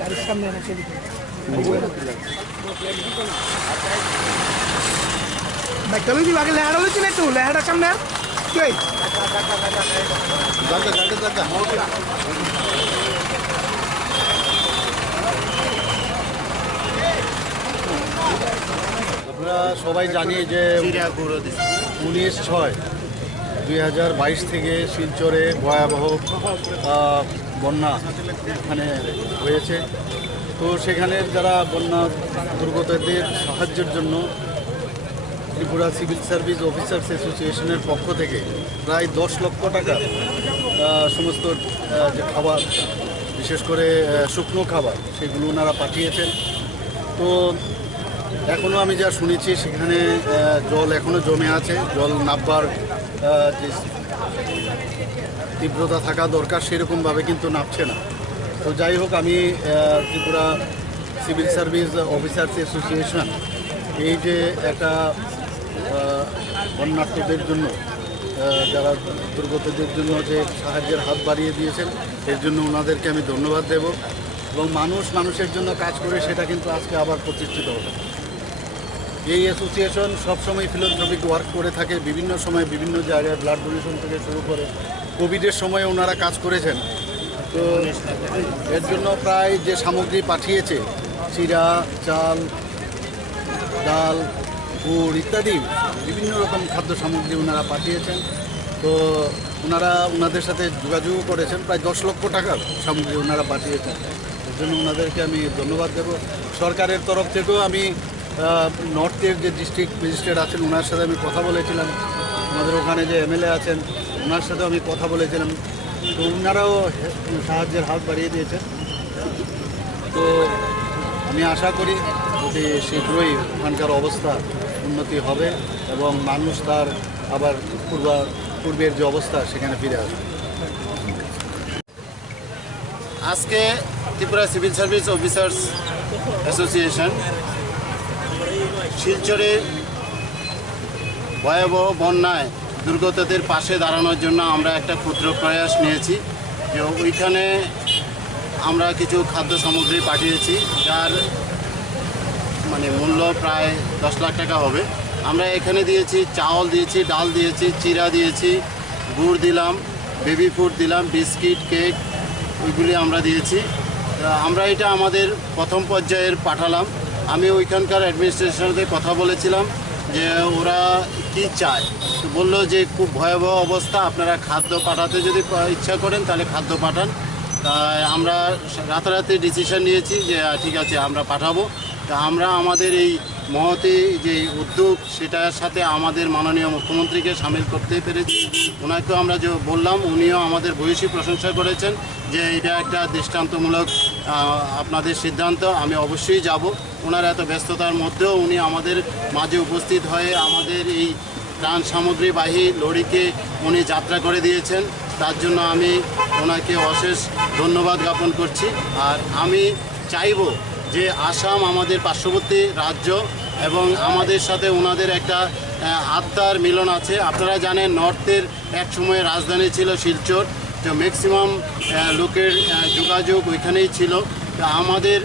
গাড়ির সামনে বাইকটা লইছি আগে লেহাটা লইছি না একটু লেহাটার সামনে কি আমরা সবাই জানি যে 19/6/2022 থেকে শিলচরে ভয়াবহ বন্যা এখানে হয়েছে। তো সেখানে যারা বন্যা দুর্গতদের সাহায্যের জন্য ত্রিপুরা সিভিল সার্ভিস অফিসার্স অ্যাসোসিয়েশনের পক্ষ থেকে প্রায় 10 লক্ষ টাকা সমস্ত যে খাবার, বিশেষ করে শুকনো খাবার, সেগুলো ওনারা পাঠিয়েছেন। তো এখনও আমি যা শুনেছি সেখানে জল এখনও জমে আছে, জল নামবার যে তীব্রতা থাকা দরকার সেরকমভাবে কিন্তু নামছে না। তো যাই হোক, আমি Tripura civil service officers association এই যে একটা বন্যার্থদের জন্য, যারা দুর্গতদের জন্য যে সাহায্যের হাত বাড়িয়ে দিয়েছেন, এর জন্য ওনাদেরকে আমি ধন্যবাদ দেব। এবং মানুষের জন্য কাজ করে সেটা কিন্তু আজকে আবার প্রতিষ্ঠিত হবে। এই অ্যাসোসিয়েশন সবসময় ফিলান্থ্রপিক ওয়ার্ক করে থাকে, বিভিন্ন সময় বিভিন্ন জায়গায় ব্লাড ডোনেশন থেকে শুরু করে কোভিডের সময় ওনারা কাজ করেছেন। তো এর জন্য প্রায় যে সামগ্রী পাঠিয়েছে, চিরা, চাল, ডাল, গুড় ইত্যাদি বিভিন্ন রকম খাদ্য সামগ্রী ওনারা পাঠিয়েছেন। তো ওনাদের সাথে যোগাযোগ করেছেন, প্রায় 10 লক্ষ টাকার সামগ্রী ওনারা পাঠিয়েছেন। এর জন্য ওনাদেরকে আমি ধন্যবাদ দেব। সরকারের তরফ থেকেও আমি নর্থের যে ডিস্ট্রিক্ট ম্যাজিস্ট্রেট আছেন ওনার সাথে আমি কথা বলেছিলাম, আমাদের ওখানে যে এমএলএ আছেন ওনার সাথেও আমি কথা বলেছিলাম। তো ওনারাও সাহায্যের হাত বাড়িয়ে দিয়েছেন। তো আমি আশা করি যে শীঘ্রই ওখানকার অবস্থা উন্নতি হবে এবং মানুষ তার আবার পূর্বের যে অবস্থা সেখানে ফিরে আসবে। আজকে Tripura civil service officers association শিলচরের ভয়াবহ বন্যায় দুর্গতদের পাশে দাঁড়ানোর জন্য আমরা একটা ক্ষুদ্র প্রয়াস নিয়েছি। যে ওইখানে আমরা কিছু খাদ্য সামগ্রী পাঠিয়েছি, যার মূল্য প্রায় 10 লাখ টাকা হবে। আমরা এখানে দিয়েছি চাউল দিয়েছি, ডাল দিয়েছি, চিরা দিয়েছি, গুড় দিলাম, বেবি ফুড দিলাম, বিস্কিট, কেক, ওইগুলি আমরা দিয়েছি। আমরা এটা আমাদের প্রথম পর্যায়ের পাঠালাম। আমি ওইখানকার অ্যাডমিনিস্ট্রেশনতে কথা বলেছিলাম যে ওরা কি চায়। তো বললো যে খুব ভয়াবহ অবস্থা, আপনারা খাদ্য পাঠাতে যদি ইচ্ছা করেন তাহলে খাদ্য পাঠান। তাই আমরা রাতারাতি ডিসিশন নিয়েছি যে ঠিক আছে আমরা পাঠাবো। তা আমরা আমাদের এই মহতি যে উদ্যোগ সেটার সাথে আমাদের মাননীয় মুখ্যমন্ত্রীকে সামিল করতে পেরেছি। ওনাকেও আমরা যে বললাম, উনিও আমাদের ভূয়সী প্রশংসা করেছেন যে এটা একটা দৃষ্টান্তমূলক আপনাদের সিদ্ধান্ত, আমি অবশ্যই যাব। ওনার এত ব্যস্ততার মধ্যেও উনি আমাদের মাঝে উপস্থিত হয়ে আমাদের এই ত্রাণ সামগ্রীবাহী লরিকে উনি যাত্রা করে দিয়েছেন। তার জন্য আমি ওনাকে অশেষ ধন্যবাদ জ্ঞাপন করছি। আর আমি চাইব যে আসাম আমাদের পার্শ্ববর্তী রাজ্য এবং আমাদের সাথে ওনাদের একটা আত্মার মিলন আছে। আপনারা জানেন নর্থের এক সময় রাজধানী ছিল শিলচর, তো ম্যাক্সিমাম লোকের যোগাযোগ ওইখানেই ছিল। তো আমাদের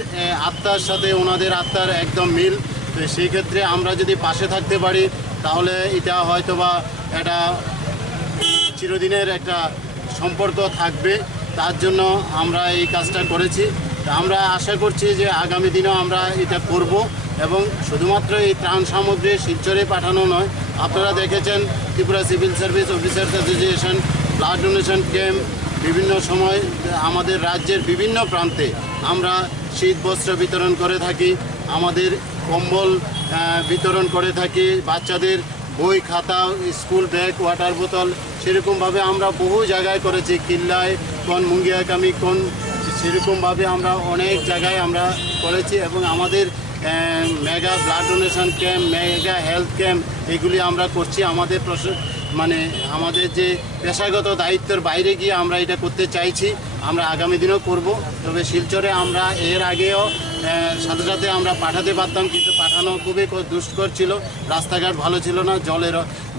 আত্মার সাথে ওনাদের আত্মার একদম মিল। তো সেই ক্ষেত্রে আমরা যদি পাশে থাকতে পারি তাহলে এটা হয়তোবা একটা চিরদিনের একটা সম্পর্ক থাকবে। তার জন্য আমরা এই কাজটা করেছি। আমরা আশা করছি যে আগামী দিনেও আমরা এটা করব এবং শুধুমাত্র এই ত্রাণ সামগ্রী শিলচরে পাঠানো নয়, আপনারা দেখেছেন Tripura civil service officers association blood donation camp বিভিন্ন সময় আমাদের রাজ্যের বিভিন্ন প্রান্তে আমরা শীত বস্ত্র বিতরণ করে থাকি, আমাদের কম্বল বিতরণ করে থাকি, বাচ্চাদের বই খাতা, স্কুল ব্যাগ, ওয়াটার বোতল, সেরকমভাবে আমরা বহু জায়গায় করেছি। কিল্লায় কোন মুঙ্গিয়াকামি কোন, সেরকমভাবে আমরা অনেক জায়গায় আমরা করেছি। এবং আমাদের mega blood donation camp, mega health camp, এগুলি আমরা করছি। আমাদের আমাদের যে পেশাগত দায়িত্বের বাইরে গিয়ে আমরা এটা করতে চাইছি, আমরা আগামী দিনেও করব। তবে শিলচরে আমরা এর আগেও সাথে সাথে আমরা পাঠাতে পারতাম, কিন্তু পাঠানো খুবই দুষ্কর ছিল। রাস্তাঘাট ভালো ছিল না,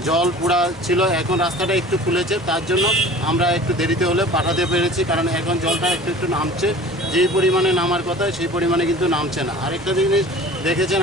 জল পুরা ছিল। এখন রাস্তাটা একটু খুলেছে, তার জন্য আমরা একটু দেরিতে হলে পাঠাতে পেরেছি, কারণ এখন জলটা একটু একটু নামছে। যেই পরিমাণে নামার কথা সেই পরিমাণে কিন্তু নামছে না। আরেকটা জিনিস দেখেছেন,